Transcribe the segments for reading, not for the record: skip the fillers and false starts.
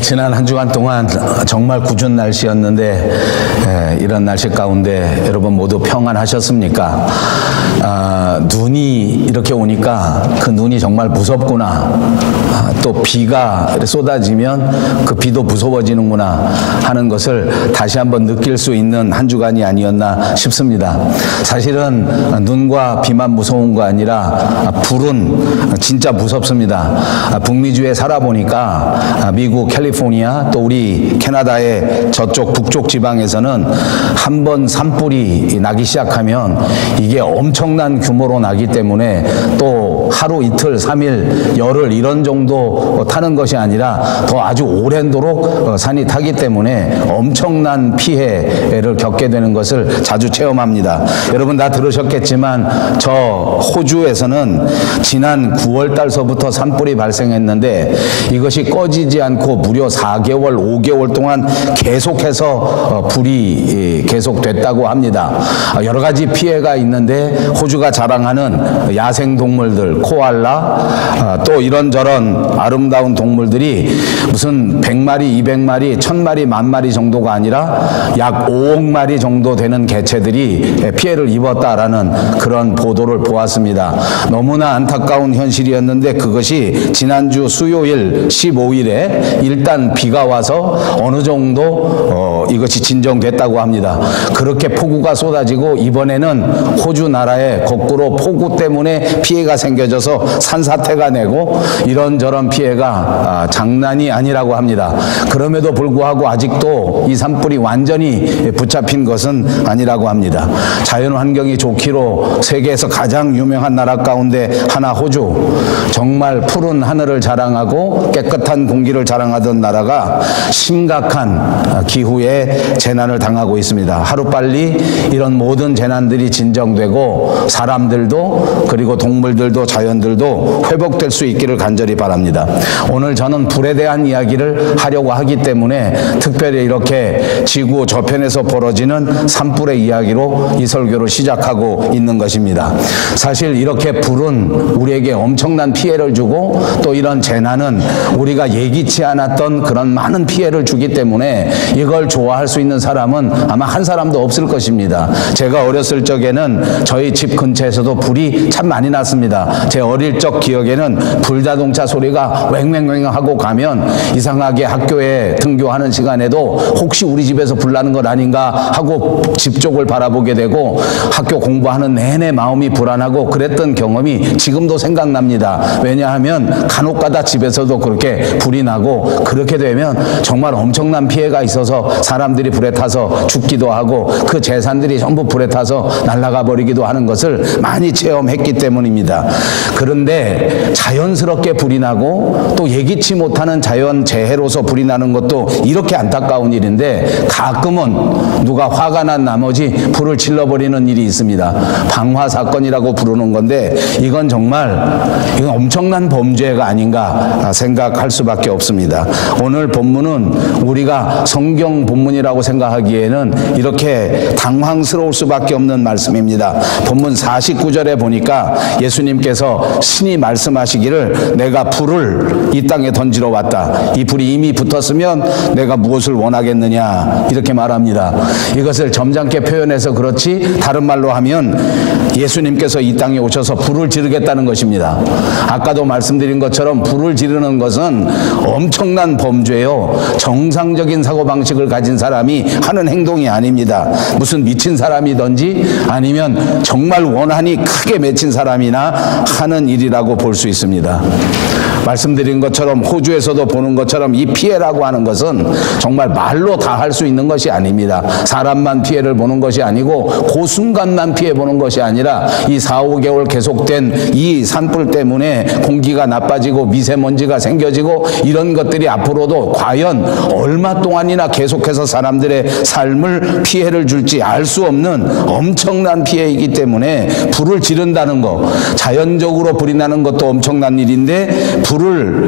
지난 한 주간 동안 정말 궂은 날씨였는데 이런 날씨 가운데 여러분 모두 평안하셨습니까? 눈이 이렇게 오니까 그 눈이 정말 무섭구나. 또 비가 쏟아지면 그 비도 무서워지는구나 하는 것을 다시 한번 느낄 수 있는 한 주간이 아니었나 싶습니다. 사실은 눈과 비만 무서운 거 아니라 불은 진짜 무섭습니다. 북미주에 살아보니까 미국 캘리포니아 또 우리 캐나다의 저쪽 북쪽 지방에서는 한번 산불이 나기 시작하면 이게 엄청난 규모로 나기 때문에 또 하루 이틀 3일 열흘 이런 정도 타는 것이 아니라 더 아주 오랜도록 산이 타기 때문에 엄청난 피해를 겪게 되는 것을 자주 체험합니다. 여러분 다 들으셨겠지만 저 호주에서는 지난 9월 달서부터 산불이 발생했는데 이것이 꺼지지 않고 무려 4개월, 5개월 동안 계속해서 불이 계속됐다고 합니다. 여러 가지 피해가 있는데 호주가 자랑하는 야생동물들, 코알라, 또 이런저런 아름다운 동물들이 무슨 100마리, 200마리, 1000마리, 10,000마리 정도가 아니라 약 5억 마리 정도 되는 개체들이 피해를 입었다라는 그런 보도를 보았습니다. 너무나 안타까운 현실이었는데 그것이 지난주 수요일 15일에 일단 비가 와서 어느 정도 이것이 진정됐다고 합니다. 그렇게 폭우가 쏟아지고 이번에는 호주 나라에 거꾸로 폭우 때문에 피해가 생겨져서 산사태가 내고 이런저런 피해가 장난이 아니라고 합니다. 그럼에도 불구하고 아직도 이 산불이 완전히 붙잡힌 것은 아니라고 합니다. 자연환경이 좋기로 세계에서 가장 유명한 나라 가운데 하나 호주, 정말 푸른 하늘을 자랑하고 깨끗한 공기를 자랑하던 나라가 심각한 기후에 재난을 당하고 있습니다. 하루빨리 이런 모든 재난들이 진정되고 사람들도 그리고 동물들도 자연들도 회복될 수 있기를 간절히 바랍니다. 오늘 저는 불에 대한 이야기를 하려고 하기 때문에 특별히 이렇게 지구 저편에서 벌어지는 산불의 이야기로 이 설교를 시작하고 있는 것입니다. 사실 이렇게 불은 우리에게 엄청난 피해를 주고 또 이런 재난은 우리가 예기치 않았던 그런 많은 피해를 주기 때문에 이걸 좋아할 수 있는 사람은 아마 한 사람도 없을 것입니다. 제가 어렸을 적에는 저희 집 근처에서도 불이 참 많이 났습니다. 제 어릴 적 기억에는 불자동차 소리가 왱왱왱 하고 가면 이상하게 학교에 등교하는 시간에도 혹시 우리 집에서 불 나는 것 아닌가 하고 집 쪽을 바라보게 되고 학교 공부하는 내내 마음이 불안하고 그랬던 경험이 지금도 생각납니다. 왜냐하면 간혹가다 집에서도 그렇게 불이 나고 그렇게 되면 정말 엄청난 피해가 있어서 사람들이 불에 타서 죽기도 하고 그 재산들이 전부 불에 타서 날아가 버리기도 하는 것을 많이 체험했기 때문입니다. 그런데 자연스럽게 불이 나고 또 예기치 못하는 자연 재해로서 불이 나는 것도 이렇게 안타까운 일인데 가끔은 누가 화가 난 나머지 불을 질러버리는 일이 있습니다. 방화 사건이라고 부르는 건데 이건 엄청난 범죄가 아닌가 생각할 수밖에 없습니다. 오늘 본문은 우리가 성경 본문이라고 생각하기에는 이렇게 당황스러울 수밖에 없는 말씀입니다. 본문 49절에 보니까 예수님께서 신이 말씀하시기를 내가 불을 이 땅에 던지러 왔다. 이 불이 이미 붙었으면 내가 무엇을 원하겠느냐 이렇게 말합니다. 이것을 점잖게 표현해서 그렇지 다른 말로 하면 예수님께서 이 땅에 오셔서 불을 지르겠다는 것입니다. 아까도 말씀드린 것처럼 불을 지르는 것은 엄청난 범죄요. 정상적인 사고방식을 가진 사람이 하는 행동이 아닙니다. 무슨 미친 사람이든지 아니면 정말 원한이 크게 맺힌 사람이나 하는 일이라고 볼 수 있습니다. 말씀드린 것처럼 호주에서도 보는 것처럼 이 피해라고 하는 것은 정말 말로 다 할 수 있는 것이 아닙니다. 사람만 피해를 보는 것이 아니고 그 순간만 피해 보는 것이 아니라 이 4, 5개월 계속된 이 산불 때문에 공기가 나빠지고 미세먼지가 생겨지고 이런 것들이 앞으로도 과연 얼마 동안이나 계속해서 사람들의 삶을 피해를 줄지 알 수 없는 엄청난 피해이기 때문에 불을 지른다는 것, 자연적으로 불이 나는 것도 엄청난 일인데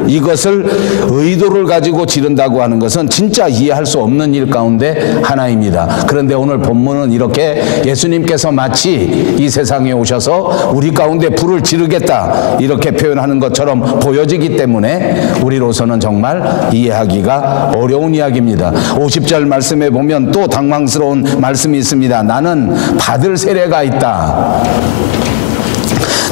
이것을 의도를 가지고 지른다고 하는 것은 진짜 이해할 수 없는 일 가운데 하나입니다. 그런데 오늘 본문은 이렇게 예수님께서 마치 이 세상에 오셔서 우리 가운데 불을 지르겠다 이렇게 표현하는 것처럼 보여지기 때문에 우리로서는 정말 이해하기가 어려운 이야기입니다. 50절 말씀에 보면 또 당황스러운 말씀이 있습니다. 나는 받을 세례가 있다.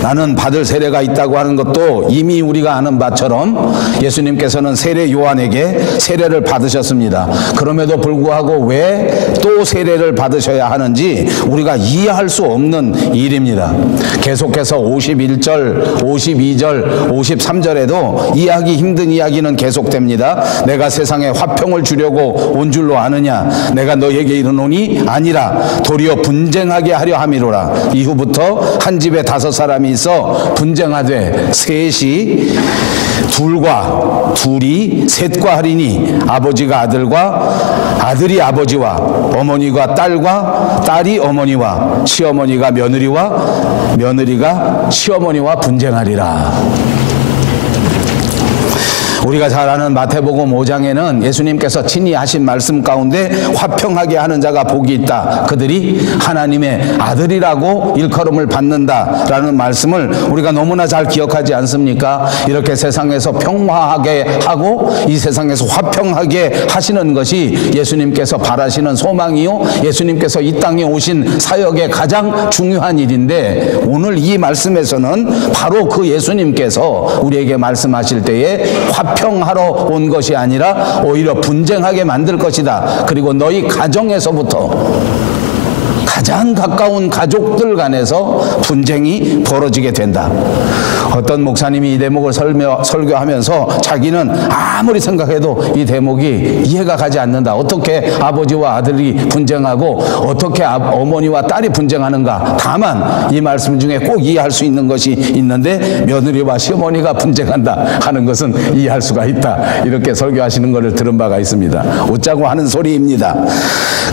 나는 받을 세례가 있다고 하는 것도 이미 우리가 아는 바처럼 예수님께서는 세례 요한에게 세례를 받으셨습니다. 그럼에도 불구하고 왜 또 세례를 받으셔야 하는지 우리가 이해할 수 없는 일입니다. 계속해서 51절, 52절, 53절에도 이해하기 힘든 이야기는 계속됩니다. 내가 세상에 화평을 주려고 온 줄로 아느냐? 내가 너에게 이르노니 아니라 도리어 분쟁하게 하려 함이로라. 이후부터 한 집에 5사람이 있어 분쟁하되 셋이 둘과 둘이 셋과 하리니 아버지가 아들과 아들이 아버지와 어머니가 딸과 딸이 어머니와 시어머니가 며느리와 며느리가 시어머니와 분쟁하리라. 우리가 잘 아는 마태복음 5장에는 예수님께서 친히 하신 말씀 가운데 화평하게 하는 자가 복이 있다. 그들이 하나님의 아들이라고 일컬음을 받는다라는 말씀을 우리가 너무나 잘 기억하지 않습니까? 이렇게 세상에서 평화하게 하고 이 세상에서 화평하게 하시는 것이 예수님께서 바라시는 소망이요, 예수님께서 이 땅에 오신 사역의 가장 중요한 일인데, 오늘 이 말씀에서는 바로 그 예수님께서 우리에게 말씀하실 때에 화평하러 온 것이 아니라 오히려 분쟁하게 만들 것이다. 그리고 너희 가정에서부터 가장 가까운 가족들 간에서 분쟁이 벌어지게 된다. 어떤 목사님이 이 대목을 설교하면서 자기는 아무리 생각해도 이 대목이 이해가 가지 않는다. 어떻게 아버지와 아들이 분쟁하고 어떻게 어머니와 딸이 분쟁하는가. 다만 이 말씀 중에 꼭 이해할 수 있는 것이 있는데, 며느리와 시어머니가 분쟁한다 하는 것은 이해할 수가 있다. 이렇게 설교하시는 것을 들은 바가 있습니다. 웃자고 하는 소리입니다.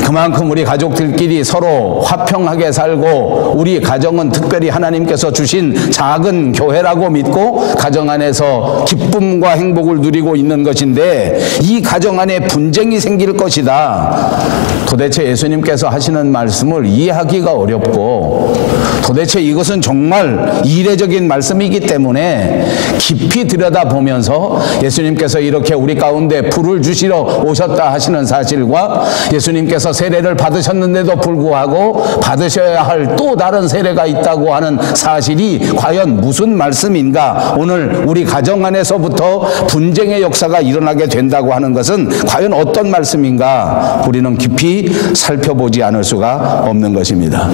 그만큼 우리 가족들끼리 서로 화평하게 살고, 우리 가정은 특별히 하나님께서 주신 작은 교회라고 믿고 가정 안에서 기쁨과 행복을 누리고 있는 것인데, 이 가정 안에 분쟁이 생길 것이다. 도대체 예수님께서 하시는 말씀을 이해하기가 어렵고, 도대체 이것은 정말 이례적인 말씀이기 때문에 깊이 들여다보면서 예수님께서 이렇게 우리 가운데 불을 주시러 오셨다 하시는 사실과, 예수님께서 세례를 받으셨는데도 불구하고 받으셔야 할 또 다른 세례가 있다고 하는 사실이 과연 무슨 말씀인가, 오늘 우리 가정 안에서부터 분쟁의 역사가 일어나게 된다고 하는 것은 과연 어떤 말씀인가, 우리는 깊이 살펴보지 않을 수가 없는 것입니다.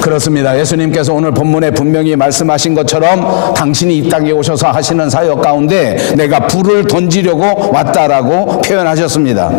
그렇습니다. 예수님께서 오늘 본문에 분명히 말씀하신 것처럼 당신이 이 땅에 오셔서 하시는 사역 가운데 내가 불을 던지려고 왔다라고 표현하셨습니다.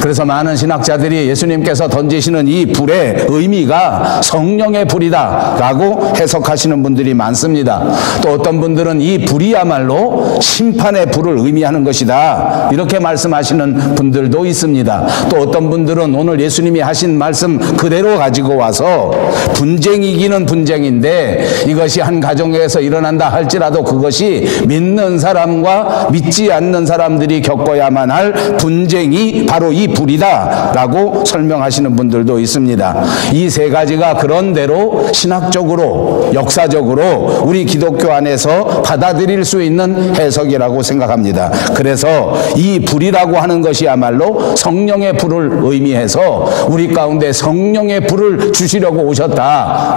그래서 많은 신학자들이 예수님께서 던지시는 이 불의 의미가 성령의 불이다 라고 해석하시는 분들이 많습니다. 또 어떤 분들은 이 불이야말로 심판의 불을 의미하는 것이다 이렇게 말씀하시는 분들도 있습니다. 또 어떤 분들은 오늘 예수님이 하신 말씀 그대로 가지고 와서 분쟁이기는 분쟁인데, 이것이 한 가정에서 일어난다 할지라도 그것이 믿는 사람과 믿지 않는 사람들이 겪어야만 할 분쟁이 바로 이 불이다 라고 설명하시는 분들도 있습니다. 이 세 가지가 그런대로 신학적으로 역사적으로 우리 기독교 안에서 받아들일 수 있는 해석이라고 생각합니다. 그래서 이 불이라고 하는 것이야말로 성령의 불을 의미해서 우리 가운데 성령의 불을 주시려고 오셨다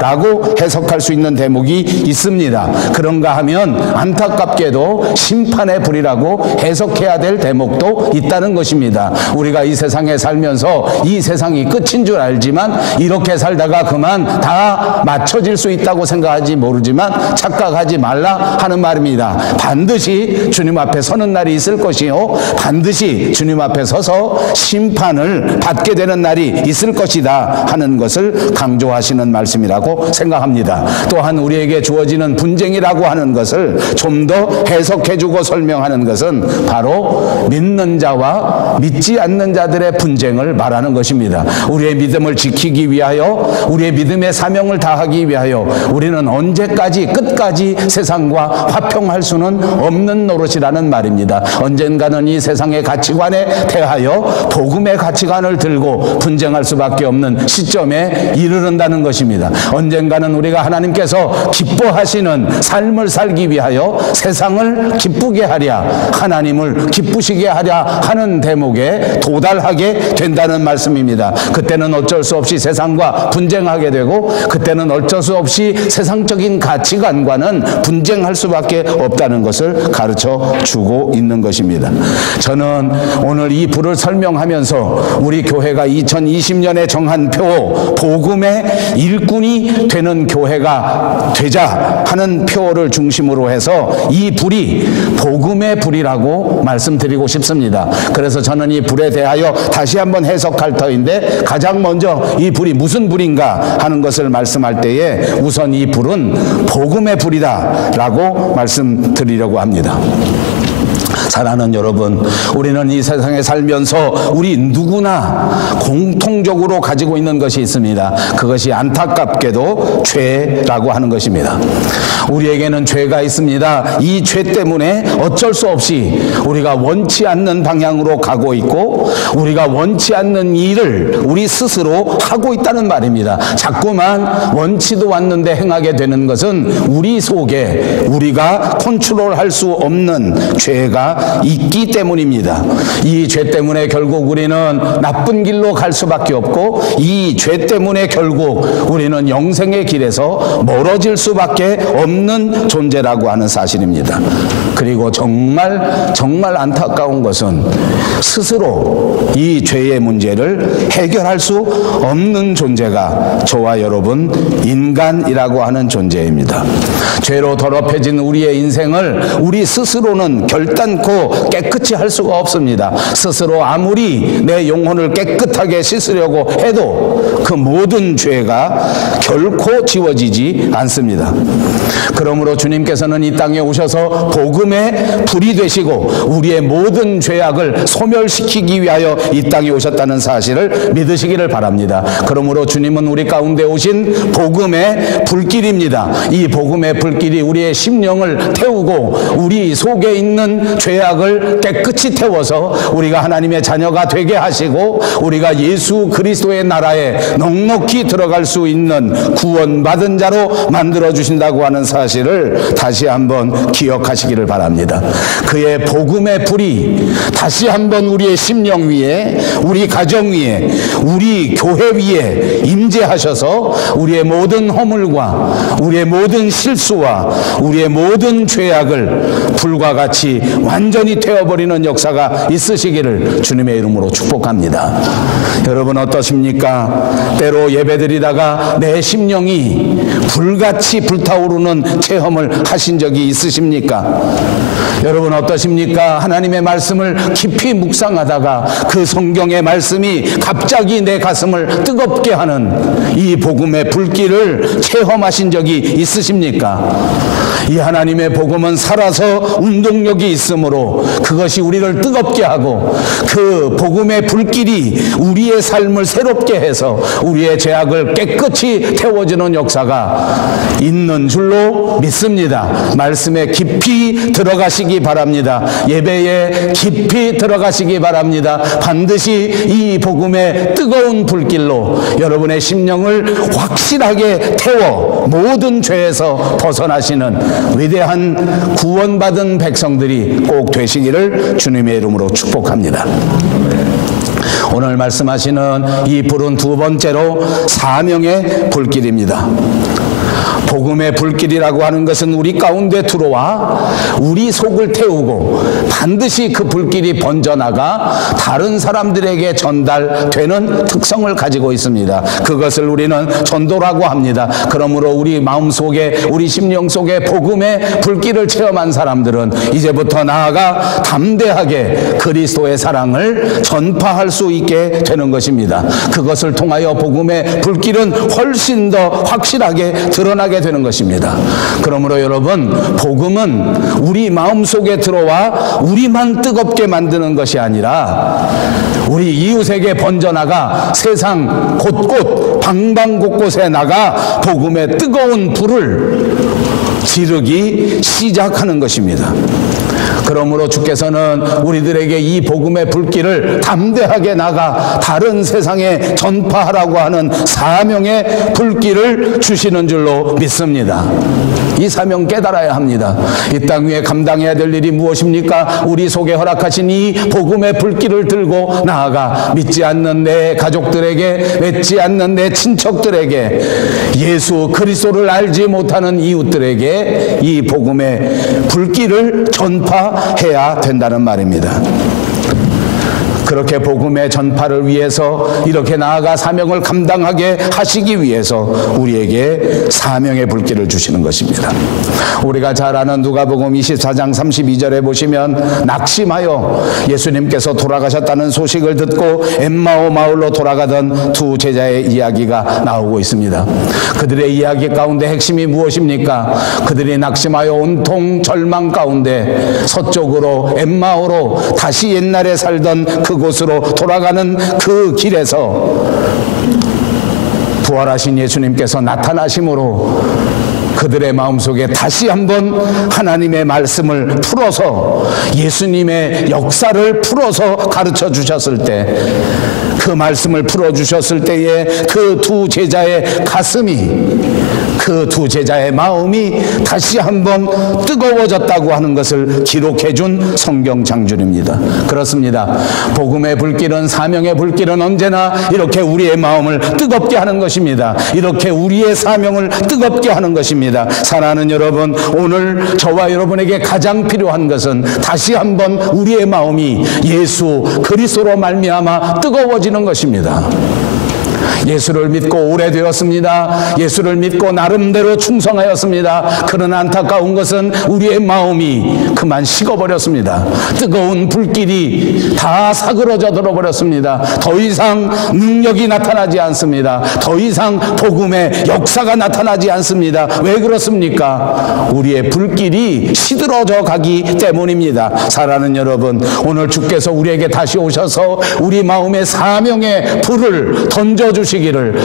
라고 해석할 수 있는 대목이 있습니다. 그런가 하면 안타깝게도 심판의 불이라고 해석해야 될 대목도 있다는 것입니다. 우리가 이 세상에 살면서 이 세상이 끝인 줄 알지만 이렇게 살다가 그만 다 맞춰질 수 있다고 생각하지 모르지만 착각하지 말라 하는 말입니다. 반드시 주님 앞에 서는 날이 있을 것이요, 반드시 주님 앞에 서서 심판을 받게 되는 날이 있을 것이다 하는 것을 강조하시는 말씀이라고 생각합니다. 또한 우리에게 주어지는 분쟁이라고 하는 것을 좀 더 해석해주고 설명하는 것은 바로 믿는 자와 믿지 않는 자들의 분쟁을 말하는 것입니다. 우리의 믿음을 지키기 위하여, 우리의 믿음의 사명을 다하기 위하여 우리는 언제까지 끝까지 세상과 화평할 수는 없는 노릇이라는 말입니다. 언젠가는 이 세상의 가치관에 대하여 복음의 가치관을 들고 분쟁할 수밖에 없는 시점에 이르른다는 것입니다. 언젠가는 우리가 하나님께서 기뻐하시는 삶을 살기 위하여 세상을 기쁘게 하랴, 하나님을 기쁘시게 하랴 하는 대목에 도달하게 된다는 말씀입니다. 그때는 어쩔 수 없이 세상과 분쟁하게 되고, 그때는 어쩔 수 없이 세상적인 가치관과는 분쟁할 수밖에 없다는 것을 가르쳐 주고 있는 것입니다. 저는 오늘 이 불을 설명하면서 우리 교회가 2020년에 정한 표, 복음의 일꾼이 되는 교회가 되자 하는 표를 중심으로 해서 이 불이 복음의 불이라고 말씀드리고 싶습니다. 그래서 저는 이 불에 대하여 다시 한번 해석할 터인데, 가장 먼저 이 불이 무슨 불인가 하는 것을 말씀할 때에 우선 이 불은 복음의 불이다 라고 말씀드리려고 합니다. 사랑하는 여러분, 우리는 이 세상에 살면서 우리 누구나 공통적으로 가지고 있는 것이 있습니다. 그것이 안타깝게도 죄라고 하는 것입니다. 우리에게는 죄가 있습니다. 이 죄 때문에 어쩔 수 없이 우리가 원치 않는 방향으로 가고 있고, 우리가 원치 않는 일을 우리 스스로 하고 있다는 말입니다. 자꾸만 원치도 않는데 행하게 되는 것은 우리 속에 우리가 컨트롤할 수 없는 죄가 있기 때문입니다. 이 죄 때문에 결국 우리는 나쁜 길로 갈 수밖에 없고, 이 죄 때문에 결국 우리는 영생의 길에서 멀어질 수밖에 없는 존재라고 하는 사실입니다. 그리고 정말 안타까운 것은 스스로 이 죄의 문제를 해결할 수 없는 존재가 저와 여러분 인간이라고 하는 존재입니다. 죄로 더럽혀진 우리의 인생을 우리 스스로는 결단코 깨끗이 할 수가 없습니다. 스스로 아무리 내 영혼을 깨끗하게 씻으려고 해도 그 모든 죄가 결코 지워지지 않습니다. 그러므로 주님께서는 이 땅에 오셔서 복음의 불이 되시고 우리의 모든 죄악을 소멸시키기 위하여 이 땅에 오셨다는 사실을 믿으시기를 바랍니다. 그러므로 주님은 우리 가운데 오신 복음의 불길입니다. 이 복음의 불길이 우리의 심령을 태우고 우리 속에 있는 죄악을 깨끗이 태워서 우리가 하나님의 자녀가 되게 하시고, 우리가 예수 그리스도의 나라에 넉넉히 들어갈 수 있는 구원받은 자로 만들어주신다고 하는 사실을 다시 한번 기억하시기를 바랍니다. 그의 복음의 불이 다시 한번 우리의 심령 위에, 우리 가정 위에, 우리 교회 위에 임재하셔서 우리의 모든 허물과 우리의 모든 실수와 우리의 모든 죄악을 불과 같이 완전히 태워버리는 역사가 있으시기를 주님의 이름으로 축복합니다. 여러분 어떠십니까? 때로 예배드리다가 내 심령이 불같이 불타오르는 체험을 하신 적이 있으십니까? 여러분 어떠십니까? 하나님의 말씀을 깊이 묵상하다가 그 성경의 말씀이 갑자기 내 가슴을 뜨겁게 하는 이 복음의 불길을 체험하신 적이 있으십니까? 이 하나님의 복음은 살아서 운동력이 있으므로 그것이 우리를 뜨겁게 하고, 그 복음의 불길이 우리의 삶을 새롭게 해서 우리의 죄악을 깨끗이 태워주는 역사가 있는 줄로 믿습니다. 말씀에 깊이 들어가시기 바랍니다. 예배에 깊이 들어가시기 바랍니다. 반드시 이 복음의 뜨거운 불길로 여러분의 심령을 확실하게 태워 모든 죄에서 벗어나시는 위대한 구원받은 백성들이 꼭 되시기를 주님의 이름으로 축복합니다. 오늘 말씀하시는 이 불은 두 번째로 사명의 불길입니다. 복음의 불길이라고 하는 것은 우리 가운데 들어와 우리 속을 태우고 반드시 그 불길이 번져나가 다른 사람들에게 전달되는 특성을 가지고 있습니다. 그것을 우리는 전도라고 합니다. 그러므로 우리 마음속에, 우리 심령 속에 복음의 불길을 체험한 사람들은 이제부터 나아가 담대하게 그리스도의 사랑을 전파할 수 있게 되는 것입니다. 그것을 통하여 복음의 불길은 훨씬 더 확실하게 드러나게 되는 것입니다. 그러므로 여러분, 복음은 우리 마음속에 들어와 우리만 뜨겁게 만드는 것이 아니라 우리 이웃에게 번져나가 세상 곳곳 방방곳곳에 나가 복음의 뜨거운 불을 지르기 시작하는 것입니다. 그러므로 주께서는 우리들에게 이 복음의 불길을 담대하게 나가 다른 세상에 전파하라고 하는 사명의 불길을 주시는 줄로 믿습니다. 이 사명 깨달아야 합니다. 이 땅 위에 감당해야 될 일이 무엇입니까? 우리 속에 허락하신 이 복음의 불길을 들고 나아가 믿지 않는 내 가족들에게, 믿지 않는 내 친척들에게, 예수 그리스도를 알지 못하는 이웃들에게 이 복음의 불길을 전파해야 된다는 말입니다. 그렇게 복음의 전파를 위해서 이렇게 나아가 사명을 감당하게 하시기 위해서 우리에게 사명의 불길을 주시는 것입니다. 우리가 잘 아는 누가복음 24장 32절에 보시면 낙심하여 예수님께서 돌아가셨다는 소식을 듣고 엠마오 마을로 돌아가던 두 제자의 이야기가 나오고 있습니다. 그들의 이야기 가운데 핵심이 무엇입니까? 그들이 낙심하여 온통 절망 가운데 서쪽으로 엠마오로 다시 옛날에 살던 그곳으로 돌아가는 그 길에서 부활하신 예수님께서 나타나심으로 그들의 마음속에 다시 한번 하나님의 말씀을 풀어서 예수님의 역사를 풀어서 가르쳐 주셨을 때, 그 말씀을 풀어주셨을 때에 그 두 제자의 가슴이, 그 두 제자의 마음이 다시 한번 뜨거워졌다고 하는 것을 기록해 준 성경 장준입니다. 그렇습니다. 복음의 불길은, 사명의 불길은 언제나 이렇게 우리의 마음을 뜨겁게 하는 것입니다. 이렇게 우리의 사명을 뜨겁게 하는 것입니다. 사랑하는 여러분, 오늘 저와 여러분에게 가장 필요한 것은 다시 한번 우리의 마음이 예수 그리스도로 말미암아 뜨거워지는 것입니다. 예수를 믿고 오래되었습니다. 예수를 믿고 나름대로 충성하였습니다. 그러나 안타까운 것은 우리의 마음이 그만 식어버렸습니다. 뜨거운 불길이 다 사그러져 들어버렸습니다. 더 이상 능력이 나타나지 않습니다. 더 이상 복음의 역사가 나타나지 않습니다. 왜 그렇습니까? 우리의 불길이 시들어져 가기 때문입니다. 사랑하는 여러분, 오늘 주께서 우리에게 다시 오셔서 우리 마음의 사명의 불을 던져주시기를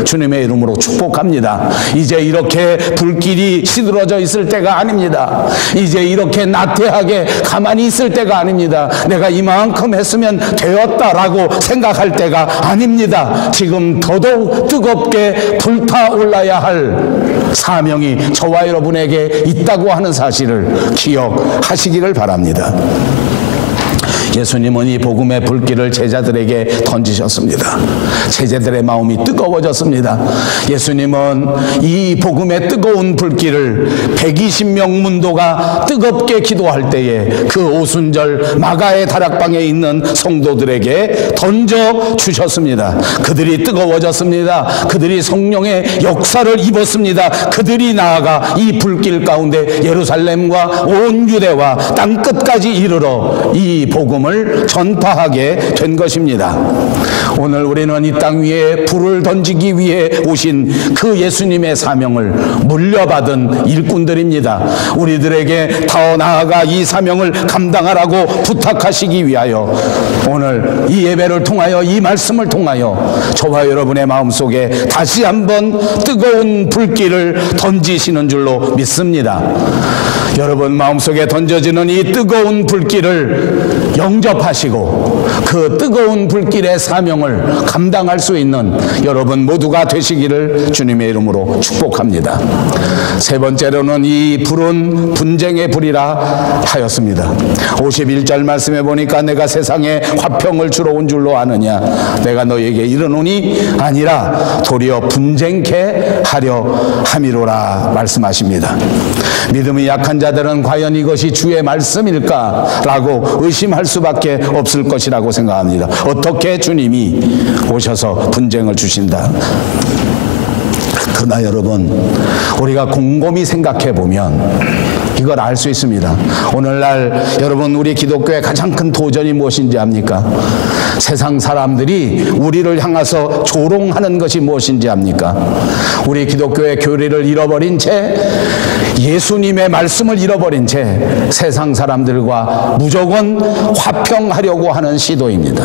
주님의 이름으로 축복합니다. 이제 이렇게 불길이 시들어져 있을 때가 아닙니다. 이제 이렇게 나태하게 가만히 있을 때가 아닙니다. 내가 이만큼 했으면 되었다라고 생각할 때가 아닙니다. 지금 더더욱 뜨겁게 불타올라야 할 사명이 저와 여러분에게 있다고 하는 사실을 기억하시기를 바랍니다. 예수님은 이 복음의 불길을 제자들에게 던지셨습니다. 제자들의 마음이 뜨거워졌습니다. 예수님은 이 복음의 뜨거운 불길을 120명 문도가 뜨겁게 기도할 때에 그 오순절 마가의 다락방에 있는 성도들에게 던져주셨습니다. 그들이 뜨거워졌습니다. 그들이 성령의 역사를 입었습니다. 그들이 나아가 이 불길 가운데 예루살렘과 온 유대와 땅끝까지 이르러 이 복음을 전파하게 된 것입니다. 오늘 우리는 이 땅 위에 불을 던지기 위해 오신 그 예수님의 사명을 물려받은 일꾼들입니다. 우리들에게 더 나아가 이 사명을 감당하라고 부탁하시기 위하여 오늘 이 예배를 통하여, 이 말씀을 통하여 저와 여러분의 마음속에 다시 한번 뜨거운 불길을 던지시는 줄로 믿습니다. 여러분 마음속에 던져지는 이 뜨거운 불길을 영접하시고 그 뜨거운 불길의 사명을 감당할 수 있는 여러분 모두가 되시기를 주님의 이름으로 축복합니다. 세 번째로는 이 불은 분쟁의 불이라 하였습니다. 51절 말씀에 보니까 내가 세상에 화평을 주러 온 줄로 아느냐, 내가 너에게 이르노니 아니라 도리어 분쟁케 하려 함이로라 말씀하십니다. 믿음이 약한 자들은 과연 이것이 주의 말씀일까? 라고 의심할 수밖에 없을 것이라고 생각합니다. 어떻게 주님이 오셔서 분쟁을 주신다? 그러나 여러분, 우리가 곰곰이 생각해 보면 이걸 알 수 있습니다. 오늘날 여러분, 우리 기독교의 가장 큰 도전이 무엇인지 압니까? 세상 사람들이 우리를 향해서 조롱하는 것이 무엇인지 압니까? 우리 기독교의 교리를 잃어버린 채, 예수님의 말씀을 잃어버린 채 세상 사람들과 무조건 화평하려고 하는 시도입니다.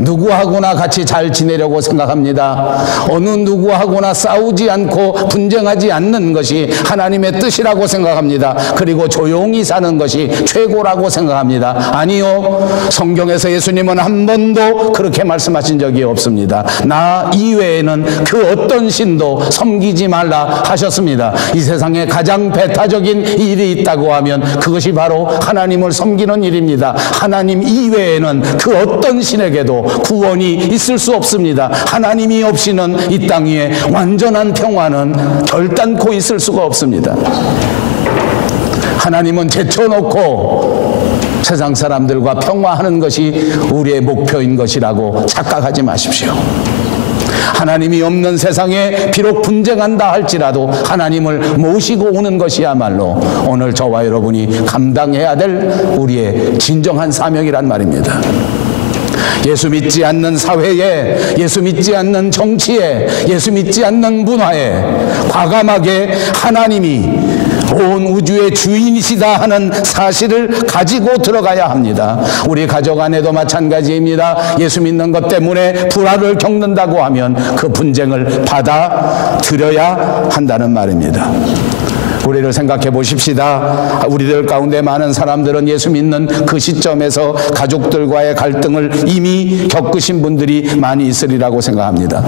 누구하고나 같이 잘 지내려고 생각합니다. 어느 누구하고나 싸우지 않고 분쟁하지 않는 것이 하나님의 뜻이라고 생각합니다. 그리고 조용히 사는 것이 최고라고 생각합니다. 아니요, 성경에서 예수님은 한 번도 그렇게 말씀하신 적이 없습니다. 나 이외에는 그 어떤 신도 섬기지 말라 하셨습니다. 이 세상에 가장 배타적인 일이 있다고 하면 그것이 바로 하나님을 섬기는 일입니다. 하나님 이외에는 그 어떤 신에게도 구원이 있을 수 없습니다. 하나님이 없이는 이 땅 위에 완전한 평화는 결단코 있을 수가 없습니다. 하나님은 제쳐놓고 세상 사람들과 평화하는 것이 우리의 목표인 것이라고 착각하지 마십시오. 하나님이 없는 세상에 비록 분쟁한다 할지라도 하나님을 모시고 오는 것이야말로 오늘 저와 여러분이 감당해야 될 우리의 진정한 사명이란 말입니다. 예수 믿지 않는 사회에, 예수 믿지 않는 정치에, 예수 믿지 않는 문화에 과감하게 하나님이 온 우주의 주인이시다 하는 사실을 가지고 들어가야 합니다. 우리 가족 안에도 마찬가지입니다. 예수 믿는 것 때문에 불화를 겪는다고 하면 그 분쟁을 받아들여야 한다는 말입니다. 우리를 생각해 보십시다. 우리들 가운데 많은 사람들은 예수 믿는 그 시점에서 가족들과의 갈등을 이미 겪으신 분들이 많이 있으리라고 생각합니다.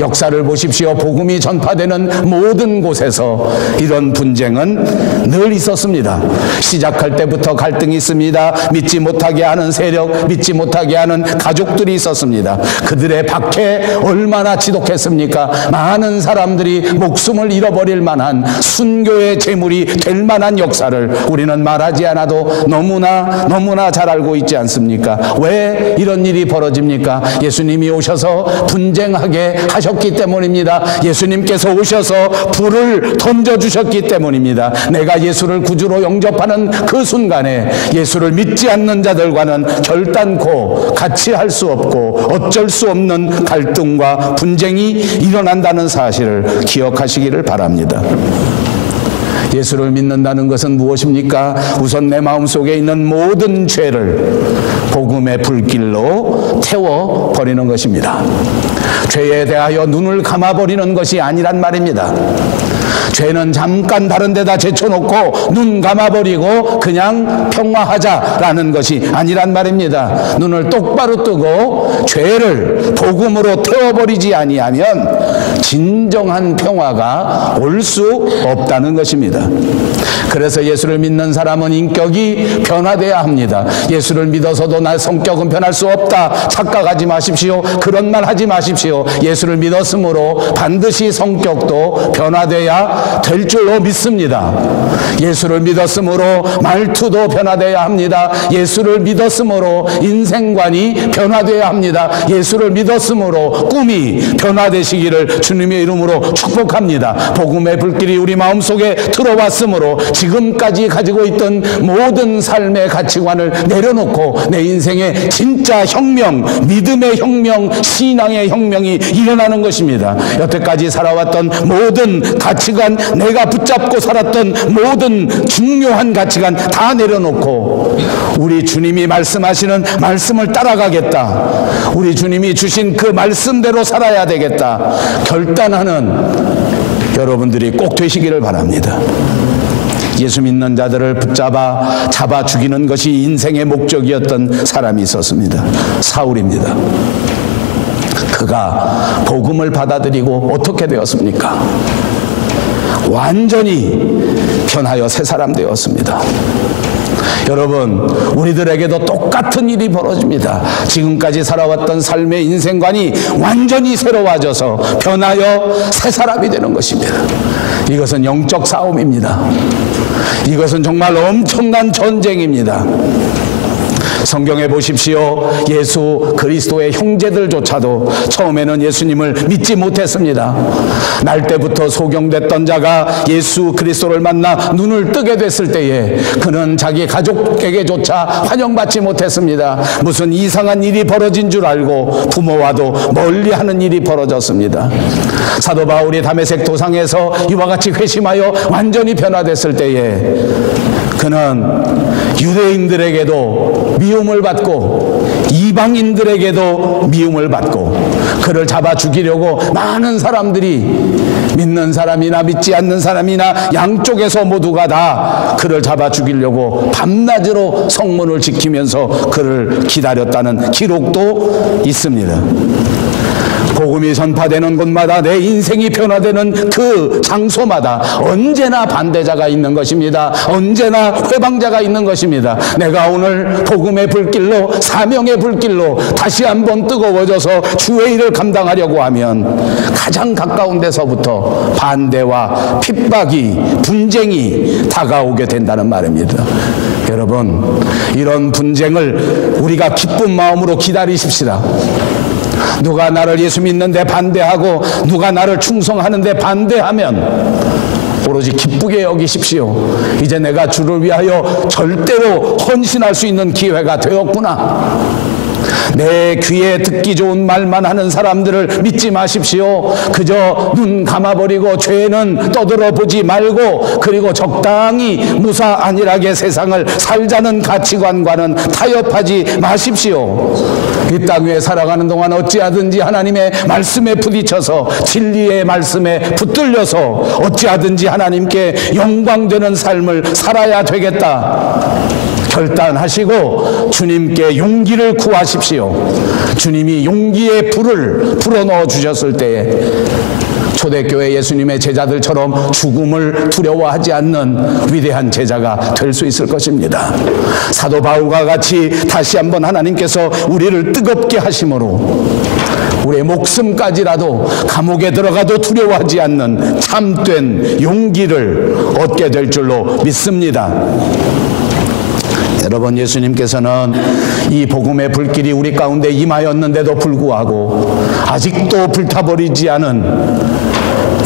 역사를 보십시오. 복음이 전파되는 모든 곳에서 이런 분쟁은 늘 있었습니다. 시작할 때부터 갈등이 있습니다. 믿지 못하게 하는 세력, 믿지 못하게 하는 가족들이 있었습니다. 그들의 박해 얼마나 지독했습니까? 많은 사람들이 목숨을 잃어버릴 만한 순교의 재물이 될 만한 역사를 우리는 말하지 않아도 너무나 잘 알고 있지 않습니까? 왜 이런 일이 벌어집니까? 예수님이 오셔서 분쟁하게 하셨기 때문입니다. 예수님께서 오셔서 불을 던져주셨기 때문입니다. 내가 예수를 구주로 영접하는 그 순간에 예수를 믿지 않는 자들과는 결단코 같이 할 수 없고 어쩔 수 없는 갈등과 분쟁이 일어난다는 사실을 기억하시기를 바랍니다. 예수를 믿는다는 것은 무엇입니까? 우선 내 마음속에 있는 모든 죄를 복음의 불길로 태워버리는 것입니다. 죄에 대하여 눈을 감아버리는 것이 아니란 말입니다. 죄는 잠깐 다른 데다 제쳐놓고 눈 감아버리고 그냥 평화하자라는 것이 아니란 말입니다. 눈을 똑바로 뜨고 죄를 복음으로 태워버리지 아니하면 진정한 평화가 올 수 없다는 것입니다. 그래서 예수를 믿는 사람은 인격이 변화돼야 합니다. 예수를 믿어서도 나 성격은 변할 수 없다 착각하지 마십시오. 그런 말 하지 마십시오. 예수를 믿었으므로 반드시 성격도 변화돼야 될 줄로 믿습니다. 예수를 믿었으므로 말투도 변화돼야 합니다. 예수를 믿었으므로 인생관이 변화돼야 합니다. 예수를 믿었으므로 꿈이 변화되시기를 주님의 이름으로 축복합니다. 복음의 불길이 우리 마음속에 들어왔으므로 지금까지 가지고 있던 모든 삶의 가치관을 내려놓고 내 인생의 진짜 혁명, 믿음의 혁명, 신앙의 혁명이 일어나는 것입니다. 여태까지 살아왔던 모든 가치관, 내가 붙잡고 살았던 모든 중요한 가치관 다 내려놓고 우리 주님이 말씀하시는 말씀을 따라가겠다. 우리 주님이 주신 그 말씀대로 살아야 되겠다. 결단하는 여러분들이 꼭 되시기를 바랍니다. 예수 믿는 자들을 잡아 죽이는 것이 인생의 목적이었던 사람이 있었습니다. 사울입니다. 그가 복음을 받아들이고 어떻게 되었습니까? 완전히 변하여 새 사람 되었습니다. 여러분, 우리들에게도 똑같은 일이 벌어집니다. 지금까지 살아왔던 삶의 인생관이 완전히 새로워져서 변하여 새 사람이 되는 것입니다. 이것은 영적 싸움입니다. 이것은 정말 엄청난 전쟁입니다. 성경에 보십시오. 예수 그리스도의 형제들조차도 처음에는 예수님을 믿지 못했습니다. 날 때부터 소경됐던 자가 예수 그리스도를 만나 눈을 뜨게 됐을 때에 그는 자기 가족에게조차 환영받지 못했습니다. 무슨 이상한 일이 벌어진 줄 알고 부모와도 멀리하는 일이 벌어졌습니다. 사도 바울이 다메섹 도상에서 이와 같이 회심하여 완전히 변화됐을 때에 그는 유대인들에게도 미움을 받고 이방인들에게도 미움을 받고 그를 잡아 죽이려고 많은 사람들이 믿는 사람이나 믿지 않는 사람이나 양쪽에서 모두가 다 그를 잡아 죽이려고 밤낮으로 성문을 지키면서 그를 기다렸다는 기록도 있습니다. 복음이 전파되는 곳마다 내 인생이 변화되는 그 장소마다 언제나 반대자가 있는 것입니다. 언제나 회방자가 있는 것입니다. 내가 오늘 복음의 불길로 사명의 불길로 다시 한번 뜨거워져서 주의 일을 감당하려고 하면 가장 가까운 데서부터 반대와 핍박이 분쟁이 다가오게 된다는 말입니다. 여러분, 이런 분쟁을 우리가 기쁜 마음으로 기다리십시다. 누가 나를 예수 믿는데 반대하고 누가 나를 충성하는데 반대하면 오로지 기쁘게 여기십시오. 이제 내가 주를 위하여 절대로 헌신할 수 있는 기회가 되었구나. 내 귀에 듣기 좋은 말만 하는 사람들을 믿지 마십시오. 그저 눈 감아버리고 죄는 떠들어보지 말고 그리고 적당히 무사 안일하게 세상을 살자는 가치관과는 타협하지 마십시오. 이 땅 위에 살아가는 동안 어찌하든지 하나님의 말씀에 부딪혀서 진리의 말씀에 붙들려서 어찌하든지 하나님께 영광되는 삶을 살아야 되겠다 결단하시고 주님께 용기를 구하십시오. 주님이 용기의 불을 불어넣어 주셨을 때에 초대교회 예수님의 제자들처럼 죽음을 두려워하지 않는 위대한 제자가 될 수 있을 것입니다. 사도 바울과 같이 다시 한번 하나님께서 우리를 뜨겁게 하심으로 우리의 목숨까지라도 감옥에 들어가도 두려워하지 않는 참된 용기를 얻게 될 줄로 믿습니다. 여러분, 예수님께서는 이 복음의 불길이 우리 가운데 임하였는데도 불구하고 아직도 불타버리지 않은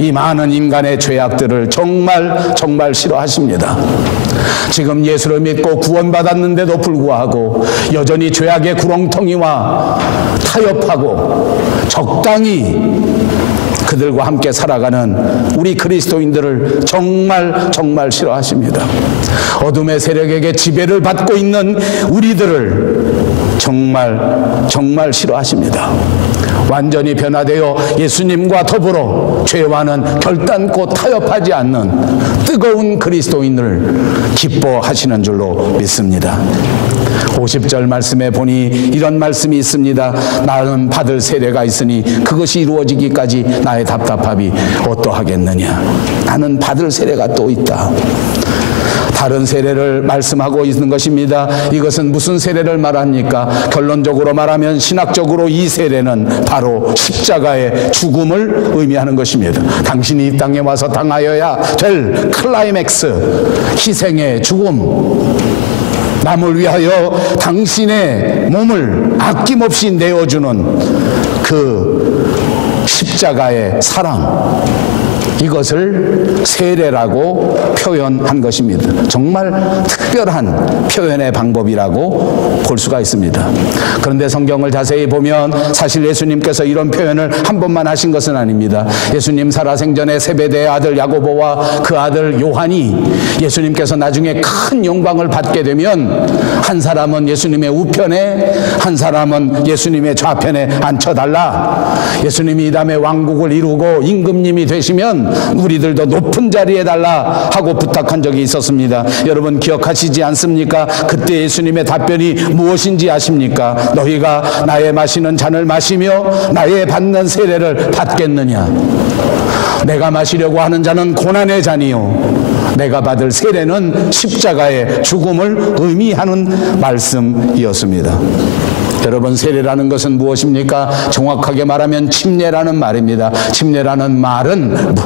이 많은 인간의 죄악들을 정말 싫어하십니다. 지금 예수를 믿고 구원받았는데도 불구하고 여전히 죄악의 구렁텅이와 타협하고 적당히 그들과 함께 살아가는 우리 그리스도인들을 정말 싫어하십니다. 어둠의 세력에게 지배를 받고 있는 우리들을 정말 싫어하십니다. 완전히 변화되어 예수님과 더불어 죄와는 결단코 타협하지 않는 뜨거운 그리스도인을 기뻐하시는 줄로 믿습니다. 50절 말씀에 보니 이런 말씀이 있습니다. 나는 받을 세례가 있으니 그것이 이루어지기까지 나의 답답함이 어떠하겠느냐. 나는 받을 세례가 또 있다. 다른 세례를 말씀하고 있는 것입니다. 이것은 무슨 세례를 말합니까? 결론적으로 말하면 신학적으로 이 세례는 바로 십자가의 죽음을 의미하는 것입니다. 당신이 이 땅에 와서 당하여야 될 클라이맥스, 희생의 죽음, 남을 위하여 당신의 몸을 아낌없이 내어주는 그 십자가의 사랑, 이것을 세례라고 표현한 것입니다. 정말 특별한 표현의 방법이라고 볼 수가 있습니다. 그런데 성경을 자세히 보면 사실 예수님께서 이런 표현을 한 번만 하신 것은 아닙니다. 예수님 살아생전에 세베대의 아들 야고보와 그 아들 요한이 예수님께서 나중에 큰 영광을 받게 되면 한 사람은 예수님의 우편에, 한 사람은 예수님의 좌편에 앉혀달라. 예수님이 이 다음에 왕국을 이루고 임금님이 되시면 우리들도 높은 자리에 달라 하고 부탁한 적이 있었습니다. 여러분 기억하시지 않습니까? 그때 예수님의 답변이 무엇인지 아십니까? 너희가 나의 마시는 잔을 마시며 나의 받는 세례를 받겠느냐? 내가 마시려고 하는 잔은 고난의 잔이요 내가 받을 세례는 십자가의 죽음을 의미하는 말씀이었습니다. 여러분, 세례라는 것은 무엇입니까? 정확하게 말하면 침례라는 말입니다. 침례라는 말은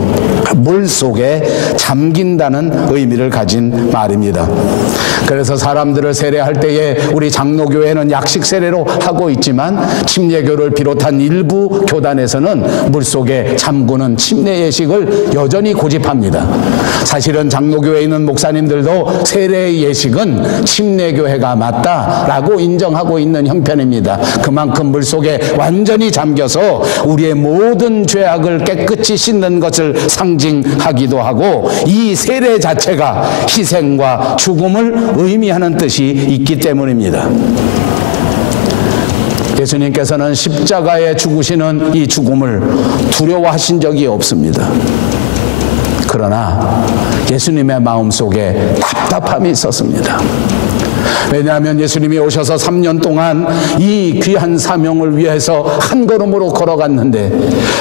물 속에 잠긴다는 의미를 가진 말입니다. 그래서 사람들을 세례할 때에 우리 장로교회는 약식 세례로 하고 있지만 침례교를 비롯한 일부 교단에서는 물속에 잠그는 침례 예식을 여전히 고집합니다. 사실은 장로교회에 있는 목사님들도 세례의 예식은 침례교회가 맞다라고 인정하고 있는 형편입니다. 그만큼 물속에 완전히 잠겨서 우리의 모든 죄악을 깨끗이 씻는 것을 상징하기도 하고, 이 세례 자체가 희생과 죽음을 의미하는 뜻이 있기 때문입니다. 예수님께서는 십자가에 죽으시는 이 죽음을 두려워하신 적이 없습니다. 그러나 예수님의 마음속에 답답함이 있었습니다. 왜냐하면 예수님이 오셔서 3년 동안 이 귀한 사명을 위해서 한 걸음으로 걸어갔는데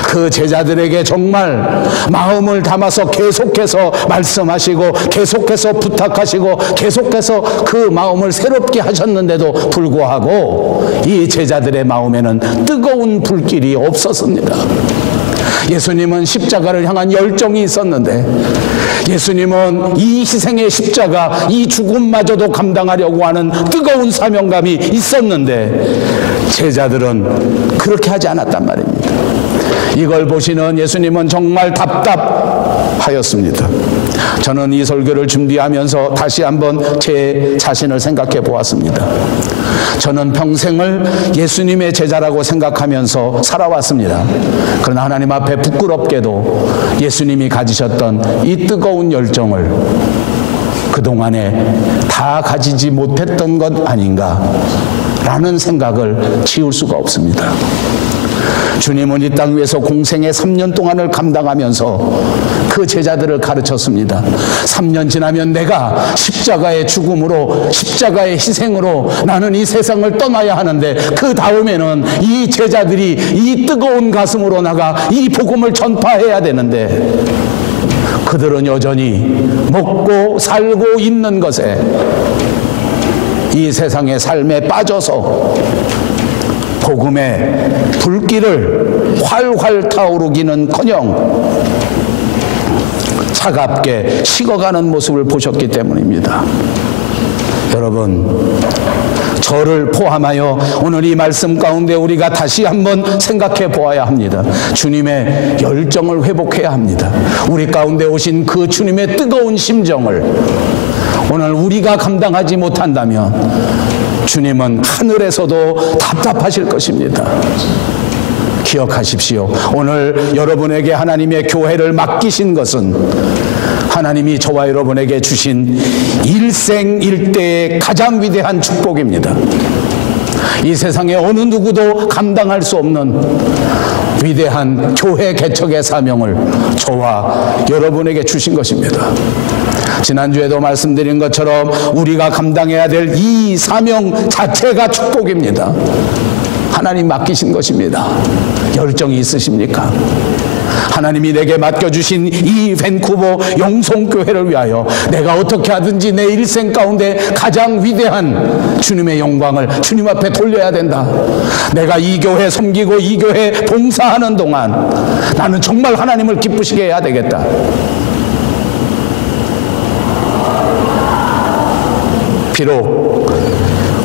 그 제자들에게 정말 마음을 담아서 계속해서 말씀하시고 계속해서 부탁하시고 계속해서 그 마음을 새롭게 하셨는데도 불구하고 이 제자들의 마음에는 뜨거운 불길이 없었습니다. 예수님은 십자가를 향한 열정이 있었는데, 예수님은 이 희생의 십자가, 이 죽음마저도 감당하려고 하는 뜨거운 사명감이 있었는데 제자들은 그렇게 하지 않았단 말입니다. 이걸 보시는 예수님은 정말 답답하였습니다. 저는 이 설교를 준비하면서 다시 한번 제 자신을 생각해 보았습니다. 저는 평생을 예수님의 제자라고 생각하면서 살아왔습니다. 그러나 하나님 앞에 부끄럽게도 예수님이 가지셨던 이 뜨거운 열정을 그동안에 다 가지지 못했던 것 아닌가라는 생각을 지울 수가 없습니다. 주님은 이 땅 위에서 공생의 3년 동안을 감당하면서 그 제자들을 가르쳤습니다. 3년 지나면 내가 십자가의 죽음으로, 십자가의 희생으로 나는 이 세상을 떠나야 하는데, 그 다음에는 이 제자들이 이 뜨거운 가슴으로 나가 이 복음을 전파해야 되는데 그들은 여전히 먹고 살고 있는 것에, 이 세상의 삶에 빠져서 복음의 불길을 활활 타오르기는커녕 차갑게 식어가는 모습을 보셨기 때문입니다. 여러분, 저를 포함하여 오늘 이 말씀 가운데 우리가 다시 한번 생각해 보아야 합니다. 주님의 열정을 회복해야 합니다. 우리 가운데 오신 그 주님의 뜨거운 심정을 오늘 우리가 감당하지 못한다면 주님은 하늘에서도 답답하실 것입니다. 기억하십시오. 오늘 여러분에게 하나님의 교회를 맡기신 것은 하나님이 저와 여러분에게 주신 일생일대의 가장 위대한 축복입니다. 이 세상에 어느 누구도 감당할 수 없는 위대한 교회 개척의 사명을 저와 여러분에게 주신 것입니다. 지난주에도 말씀드린 것처럼 우리가 감당해야 될 이 사명 자체가 축복입니다. 하나님 맡기신 것입니다. 열정이 있으십니까? 하나님이 내게 맡겨주신 이 밴쿠버 영송교회를 위하여 내가 어떻게 하든지 내 일생 가운데 가장 위대한 주님의 영광을 주님 앞에 돌려야 된다. 내가 이 교회 섬기고 이 교회 봉사하는 동안 나는 정말 하나님을 기쁘시게 해야 되겠다. 비록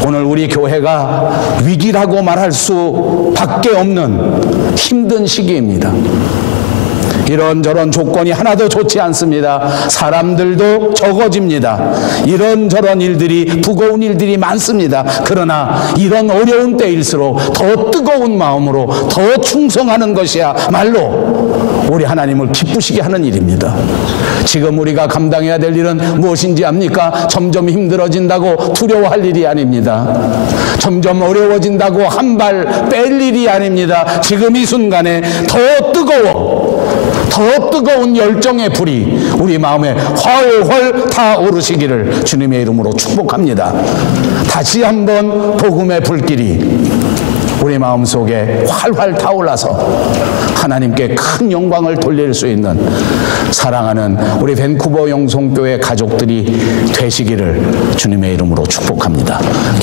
오늘 우리 교회가 위기라고 말할 수밖에 없는 힘든 시기입니다. 이런저런 조건이 하나도 좋지 않습니다. 사람들도 적어집니다. 이런저런 일들이, 무거운 일들이 많습니다. 그러나 이런 어려운 때일수록 더 뜨거운 마음으로 더 충성하는 것이야말로 우리 하나님을 기쁘시게 하는 일입니다. 지금 우리가 감당해야 될 일은 무엇인지 압니까? 점점 힘들어진다고 두려워할 일이 아닙니다. 점점 어려워진다고 한 발 뺄 일이 아닙니다. 지금 이 순간에 더 뜨거운 열정의 불이 우리 마음에 활활 타오르시기를 주님의 이름으로 축복합니다. 다시 한번 복음의 불길이 우리 마음속에 활활 타올라서 하나님께 큰 영광을 돌릴 수 있는 사랑하는 우리 밴쿠버 영송교회 가족들이 되시기를 주님의 이름으로 축복합니다.